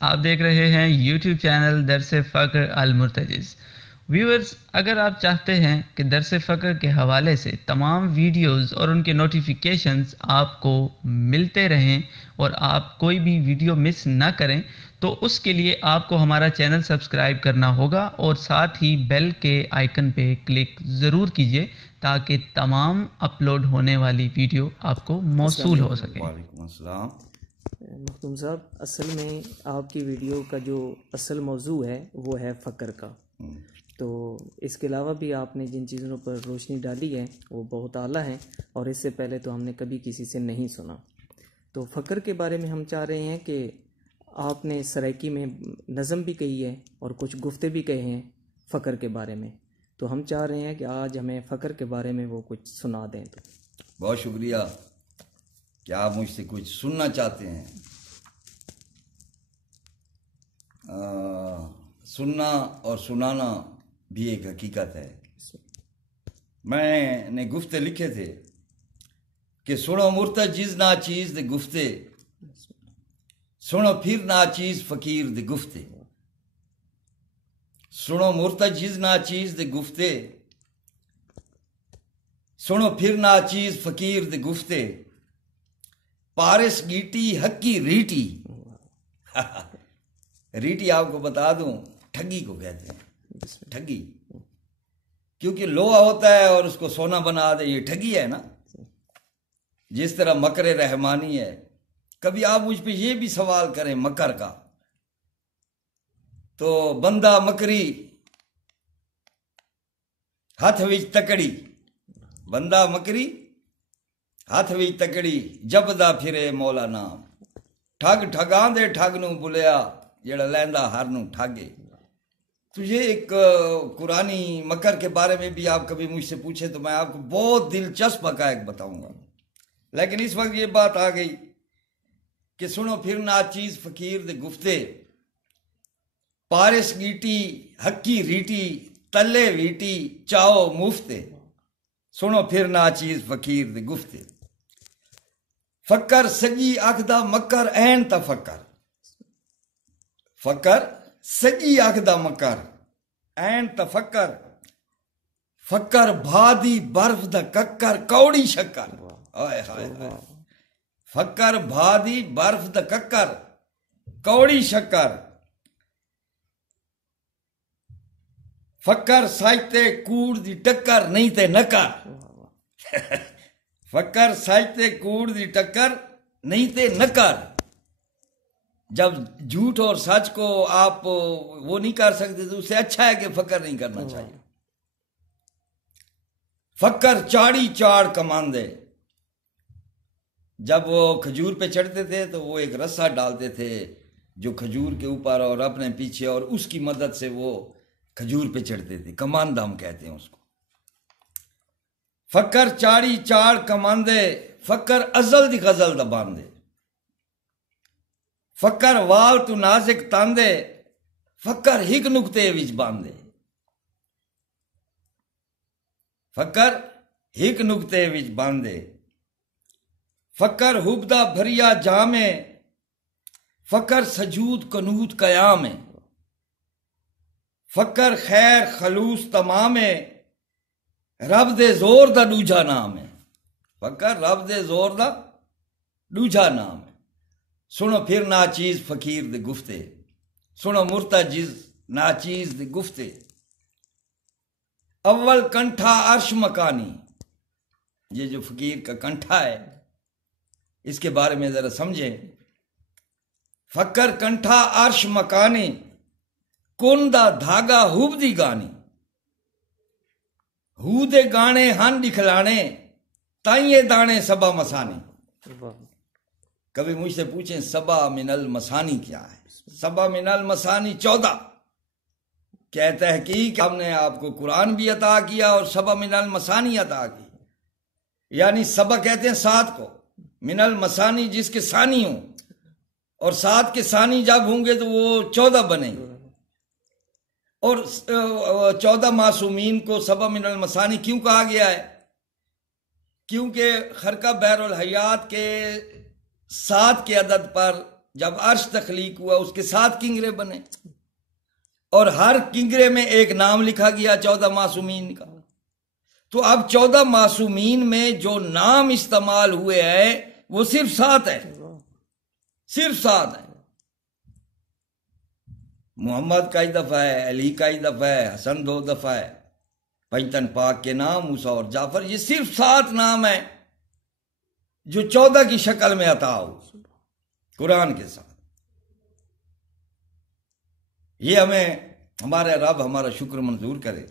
آپ دیکھ رہے ہیں یوٹیوب چینل درس فقر المرتجز۔ ویورز، اگر آپ چاہتے ہیں کہ درس فقر کے حوالے سے تمام ویڈیوز اور ان کے نوٹیفیکیشنز آپ کو ملتے رہیں اور آپ کوئی بھی ویڈیو مس نہ کریں تو اس کے لیے آپ کو ہمارا چینل سبسکرائب کرنا ہوگا اور ساتھ ہی بیل کے آئیکن پہ کلک ضرور کیجئے تاکہ تمام اپلوڈ ہونے والی ویڈیو آپ کو السلام موصول ہو علیکم۔ سکیں۔ وعلیکم السلام۔ مختوم صاحب، اصل میں آپ کی ویڈیو کا جو اصل موضوع ہے وہ ہے فقر کا، تو اس کے علاوہ بھی آپ نے جن چیزوں پر روشنی ڈالی ہے وہ بہت اعلیٰ ہیں اور اس سے پہلے تو ہم نے کبھی کسی سے نہیں سنا۔ تو فقر کے بارے میں ہم چاہ رہے ہیں کہ آپ نے سرائکی میں نظم بھی کہی ہے اور کچھ گفتے بھی کہے ہیں فقر کے بارے میں، تو ہم چاہ رہے ہیں کہ آج ہمیں فقر کے بارے میں وہ کچھ سنا دیں۔ تو بہت شکریہ کہ آپ مجھ سے کچھ سننا چاہتے ہیں۔ سننا اور سنانا بھی ایک حقیقت ہے۔ میں نے گفتے لکھے تھے کہ سنو مرتجز ناچیز دے گفتے، سنو پھر ناچیز فقیر دے گفتے، سنو مرتجز ناچیز دے گفتے، سنو پھر ناچیز فقیر دے گفتے، پارس گیٹی حقی ریٹی۔ ریٹی آپ کو بتا دوں ٹھگی کو کہتے ہیں، ٹھگی، کیونکہ لوہا ہوتا ہے اور اس کو سونا بنا دے، یہ ٹھگی ہے نا۔ جس طرح مکر رحمانی ہے۔ کبھی آپ مجھ پہ یہ بھی سوال کریں مکر کا، تو بندہ مکری ہاتھ وچ تکڑی، بندہ مکری ہاتھ وچ تکڑی، جب دا پھرے مولا نام، ٹھگ ٹھگاں دے ٹھگ نو بلیا، جڑا لیندا ہر نو ٹھگے۔ تو یہ ایک قرآنی مکر کے بارے میں بھی آپ کبھی مجھ سے پوچھے تو میں آپ کو بہت دلچسپ حقائق بتاؤں گا، لیکن اس وقت یہ بات آ گئی کہ سنو پھر ناچیز فقیر دے گفتے، پارس گیٹی حقی ریٹی، تلے ویٹی چاؤ مفتے، سنو پھر ناچیز فقیر دے گفتے، فقر سجی آکھدا مکر این تفکر، فقر سجی آکھدا مکر این تفکر، فقر بھادی برف دا ککر کوڑی شکر، آئے ہائے ہائے، فقر بھادی برف دا ککر کوڑی شکر، فقر سائتے کوڑ دی ٹکر نہیں تے نکر، فقر سائتے کوڑ دی ٹکر نہیں تے نکر۔ جب جھوٹ اور سچ کو آپ وہ نہیں کر سکتے تو اس سے اچھا ہے کہ فقر نہیں کرنا چاہیے۔ فقر چاڑی چاڑ کماندے، جب وہ کھجور پہ چڑھتے تھے تو وہ ایک رسہ ڈالتے تھے جو کھجور کے اوپر اور اپنے پیچھے، اور اس کی مدد سے وہ کھجور پہ چڑھتے تھے، کماندہ ہم کہتے ہیں اس کو۔ فقر چاڑی چاڑ کماندے، فقر ازل دی غزل دا باندے، فقر وال تو نازک تاندے، فقر ہک نکتے وچ باندے، فقر ہک نکتے وچ باندے، فقر حبدہ بھریا جامے، فقر سجود کنوت قیامے، فقر خیر خلوص تمامے، رب دے زور دا دوجا نام ہے، فقر رب دے زور دا دوجا نام ہے۔ سنو پھر ناچیز فقیر دے گفتے، سنو مرتجز ناچیز دے گفتے، اول کنٹھا عرش مکانی، یہ جو فقیر کا کنٹھا ہے اس کے بارے میں ذرا سمجھیں۔ فقر کنٹھا عرش مکانی، کن دا دھاگا ہوب دی گانی، ہو دے گانے ہن دکھلانے، تائیں دانے سبا مسانی۔ کبھی مجھ سے پوچھیں سبا من المسانی کیا ہے؟ سبا من المسانی 14 کہتا ہے کہ ہم نے آپ کو قرآن بھی عطا کیا اور سبا من المسانی عطا کی، یعنی سبا کہتے ہیں 7 کو، من المسانی جس کے ثانی ہوں، اور 7 کے ثانی جب ہوں گے تو وہ 14 بنیں گے۔ اور 14 معصومین کو سبا من المسانی کیوں کہا گیا ہے؟ کیونکہ خرقہ بحر الحیات کے 7 کے عدد پر جب عرش تخلیق ہوا اس کے 7 کنگرے بنے اور ہر کنگرے میں ایک نام لکھا گیا 14 معصومین کا. تو اب 14 معصومین میں جو نام استعمال ہوئے ہیں وہ صرف 7 ہے، صرف 7 ہے. محمد کا ہی دفعہ ہے، علی کا ہی دفعہ ہے، حسن 2 دفعہ ہے، پنجتن پاک کے نام موسیٰ اور جعفر. یہ صرف 7 نام ہیں جو 14 کی شکل میں عطا ہو قرآن کے ساتھ. یہ ہمیں ہمارے رب ہمارا شکر منظور کرے.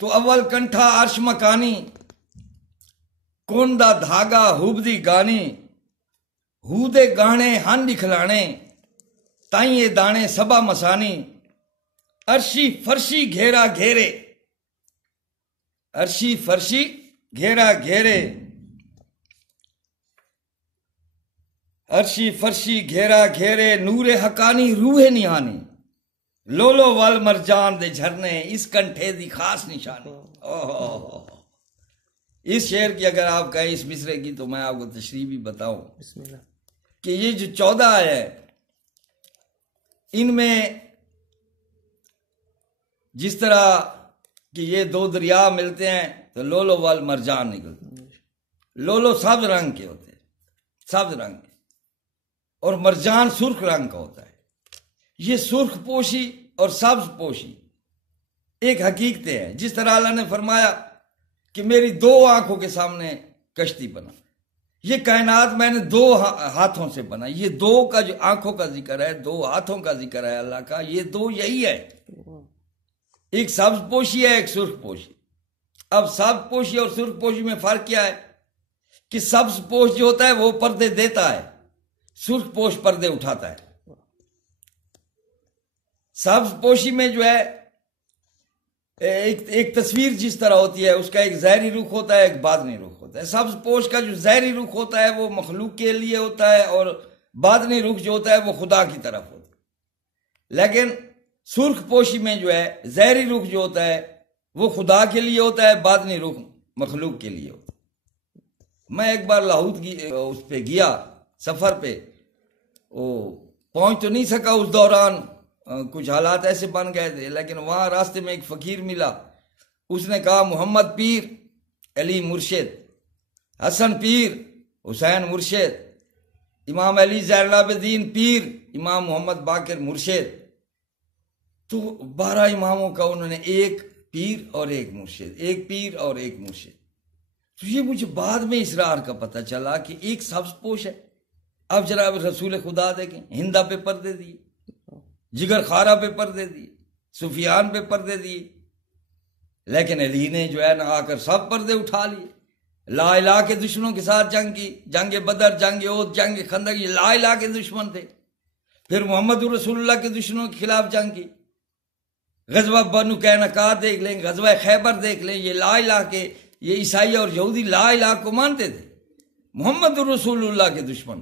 تو اول کنٹھا عرش مکانی، کوندا دھاگا ہوبدی گانی، ہودے گانے ہن دکھلانے، تائیں دانے سبا مسانی، عرشی فرشی گھیرا گھیرے، عرشی فرشی گھیرا گھیرے، عرشی فرشی گھیرا گھیرے، نور حقانی روح نہانی، لولو وال مرجان دے جھرنے، اس کنٹھے دی خاص نشانی. اس شعر کی اگر آپ کہیں اس مصرے کی تو میں آپ کو تشریح بھی بتاؤں بسم اللہ. کہ یہ جو 14 ہے ان میں جس طرح کہ یہ 2 دریا ملتے ہیں تو لولو وال مرجان نکلتے ہیں. لولو سبز رنگ کے ہوتے ہیں، سبز رنگ کے، اور مرجان سرخ رنگ کا ہوتا ہے. یہ سرخ پوشی اور سبز پوشی ایک حقیقتیں ہیں. جس طرح اللہ نے فرمایا کہ میری 2 آنکھوں کے سامنے کشتی بنا، یہ کائنات میں نے 2 ہاتھوں سے بنا. یہ 2 کا جو آنکھوں کا ذکر ہے، 2 ہاتھوں کا ذکر ہے اللہ کا، یہ 2 یہی ہے. ایک سبز پوشی ہے، ایک سرخ پوشی. اب سبز پوشی اور سرخ پوشی میں فرق کیا ہے کہ سبز پوش جو ہوتا ہے وہ پردے دیتا ہے، سرخ پوش پردے اٹھاتا ہے. سبز پوشی میں جو ہے ایک تصویر جس طرح ہوتی ہے، اس کا ایک ظاہری رخ ہوتا ہے، ایک باطنی رخ ہوتا ہے. سبز پوش کا جو ظاہری رخ ہوتا ہے وہ مخلوق کے لیے ہوتا ہے اور باطنی رخ جو ہوتا ہے وہ خدا کی طرف ہوتا ہے. لیکن سرخ پوشی میں جو ہے ظاہری رخ جو ہوتا ہے وہ خدا کے لیے ہوتا ہے، باطنی رخ مخلوق کے لیے ہوتا ہے. میں ایک بار لاہور اس پہ گیا سفر پہ، وہ پہنچ تو نہیں سکا اس دوران، کچھ حالات ایسے بن گئے تھے، لیکن وہاں راستے میں ایک فقیر ملا. اس نے کہا محمد پیر، علی مرشد، حسن پیر، حسین مرشد، امام علی زین العابدین پیر، امام محمد باقر مرشد. تو 12 اماموں کا انہوں نے ایک پیر اور ایک مرشد، ایک پیر اور ایک مرشد. تو یہ مجھے بعد میں اسرار کا پتہ چلا کہ ایک سبز پوش ہے. اب جناب رسول خدا دیکھیں، ہندا پہ پردے دیے، جگر خارا پہ پردے دیے، سفیان پہ پردے دیے، لیکن علی نے جو ہے نا آ کر سب پردے اٹھا لیے. لا الہ کے دشمنوں کے ساتھ جنگ کی، جنگ بدر، جنگ احد، جنگ خندق، یہ لا الہ کے دشمن تھے. پھر محمد رسول اللہ کے دشمنوں کے خلاف جنگ کی. غزوہ بنو قینقاع دیکھ لیں، غزوہ خیبر دیکھ لیں، یہ لا الہ کے، یہ عیسائی اور یہودی لا الہ کو مانتے تھے، محمد رسول اللہ کے دشمن.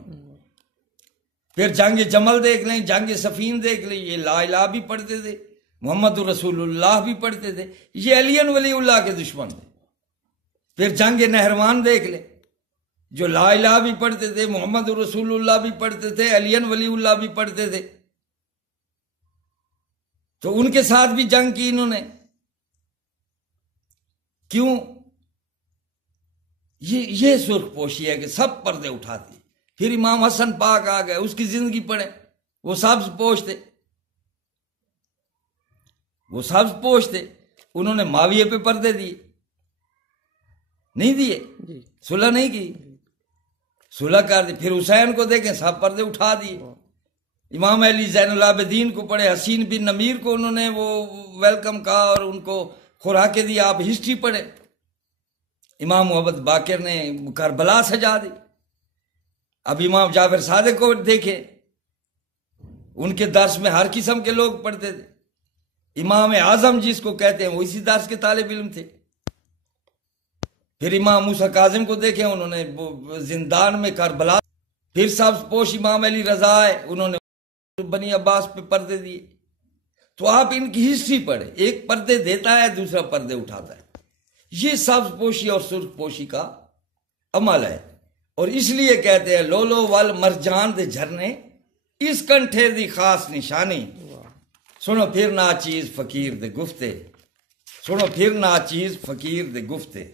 پھر جنگ جمل دیکھ لیں، جنگ صفین دیکھ لیں، یہ لا الہ بھی پڑھتے تھے، محمد رسول اللہ بھی پڑھتے تھے، یہ علی ولی اللہ کے دشمن تھے. پھر جنگ نہروان دیکھ لیں، جو لا الہ بھی پڑھتے تھے، محمد رسول اللہ بھی پڑھتے تھے، علی ولی اللہ بھی پڑھتے تھے. تو ان کے ساتھ بھی جنگ کی انہوں نے. کیوں؟ یہ سرخ پوشی ہے کہ سب پردے اٹھاتی. پھر امام حسن پاک آ گئے، اس کی زندگی پڑھیں، وہ سبز پوش تھے، وہ سبز پوش تھے. انہوں نے معاویہ پہ پردے دیے، نہیں دیے؟ صلح نہیں کی، صلح کر دی. پھر حسین کو دیکھیں، سب پردے اٹھا دیے. امام علی زین العابدین کو پڑھے، حسین بن نمیر کو انہوں نے وہ ویلکم کہا اور ان کو خوراکیں دی. آپ ہسٹری پڑھیں، امام محمد باقر نے کربلا سجا دی. اب امام جعفر صادق کو دیکھیں، ان کے درس میں ہر قسم کے لوگ پڑھتے تھے. امام اعظم جس کو کہتے ہیں وہ اسی درس کے طالب علم تھے. پھر امام موسیٰ کاظم کو دیکھیں، انہوں نے زندان میں کربلا. پھر سبز پوش امام علی رضا ہے، انہوں نے بنی عباس پہ پردے دیے. تو آپ ان کی ہسٹری پڑھیں، ایک پردے دیتا ہے، دوسرا پردے اٹھاتا ہے. یہ سبز پوشی اور سرخ پوشی کا عمل ہے. اور اس لیے کہتے ہیں لولو وال مرجان دے جھرنے، اس کنٹھے دی خاص نشانی سنو پھر نا چیز فقیر دے گفتے سنو پھر نا چیز فقیر دے گفتے